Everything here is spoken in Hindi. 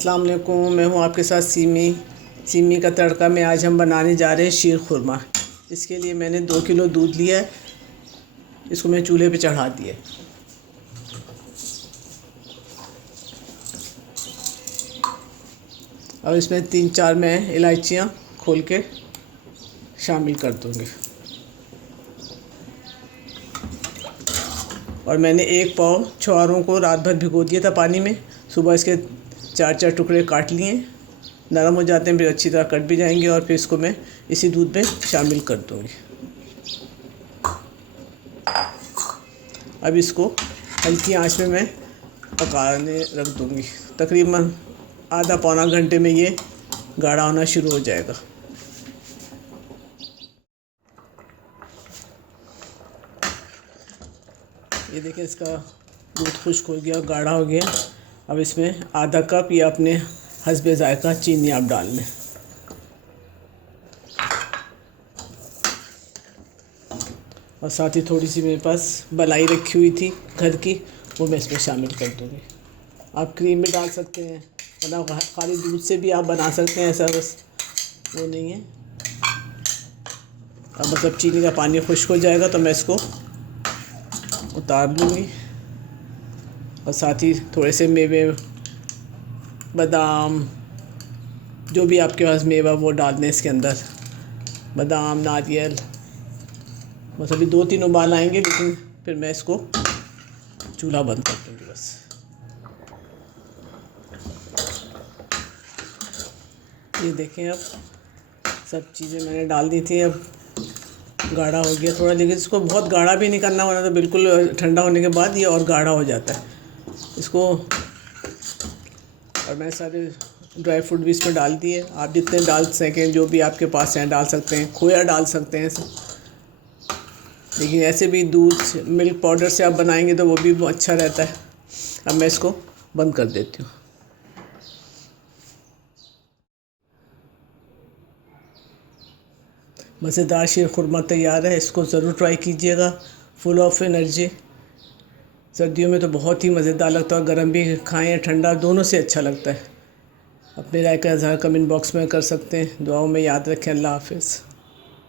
अस्सलाम वालेकुम, मैं हूं आपके साथ सीमी का तड़का में आज हम बनाने जा रहे हैं शीर खुरमा। इसके लिए मैंने 2 किलो दूध लिया है, इसको मैं चूल्हे पे चढ़ा दिया। अब इसमें 3-4 मैं इलायचियाँ खोल के शामिल कर दूँगी। और मैंने 1 पाव छुहारों को रात भर भिगो दिया था पानी में। सुबह इसके 4-4 टुकड़े काट लिए, नरम हो जाते हैं, फिर अच्छी तरह कट भी जाएंगे। और फिर इसको मैं इसी दूध में शामिल कर दूँगी। अब इसको हल्की आंच में मैं पकाने रख दूँगी। तकरीबन आधा पौना घंटे में ये गाढ़ा होना शुरू हो जाएगा। ये देखिए, इसका दूध खुश्क हो गया, गाढ़ा हो गया। अब इसमें आधा कप या अपने हस्बे ज़ायक़ा चीनी आप डाल लें। और साथ ही थोड़ी सी मेरे पास मलाई रखी हुई थी घर की, वो मैं इसमें शामिल कर दूँगी। आप क्रीम भी डाल सकते हैं, वरना खाली दूध से भी आप बना सकते हैं, ऐसा बस वो नहीं है। अब मतलब चीनी का पानी खुश्क हो जाएगा तो मैं इसको उतार लूँगी। और साथ ही थोड़े से मेवे, बादाम, जो भी आपके पास मेवा वो डाल दें इसके अंदर। बादाम, नारियल, बस अभी 2-3 उबाल आएंगे, लेकिन फिर मैं इसको चूल्हा बंद कर दूँगी बस। ये देखें, अब सब चीज़ें मैंने डाल दी थी। अब गाढ़ा हो गया थोड़ा, लेकिन इसको बहुत गाढ़ा भी नहीं करना, वरना तो बिल्कुल ठंडा होने के बाद ये और गाढ़ा हो जाता है इसको। और मैंने सारे ड्राई फ्रूट भी इसमें डाल दिए। आप जितने डाल सकें, जो भी आपके पास हैं डाल सकते हैं। खोया डाल सकते हैं, लेकिन ऐसे भी दूध मिल्क पाउडर से आप बनाएंगे तो वो भी अच्छा रहता है। अब मैं इसको बंद कर देती हूँ। मज़ेदार शीर खुरमा तैयार है, इसको ज़रूर ट्राई कीजिएगा। Full of energy. सर्दियों में तो बहुत ही मज़ेदार लगता है, गर्म भी खाएं या ठंडा, दोनों से अच्छा लगता है। अपने राय का इज़हार कमेंट बॉक्स में कर सकते हैं। दुआओं में याद रखें। अल्लाह हाफ़िज़।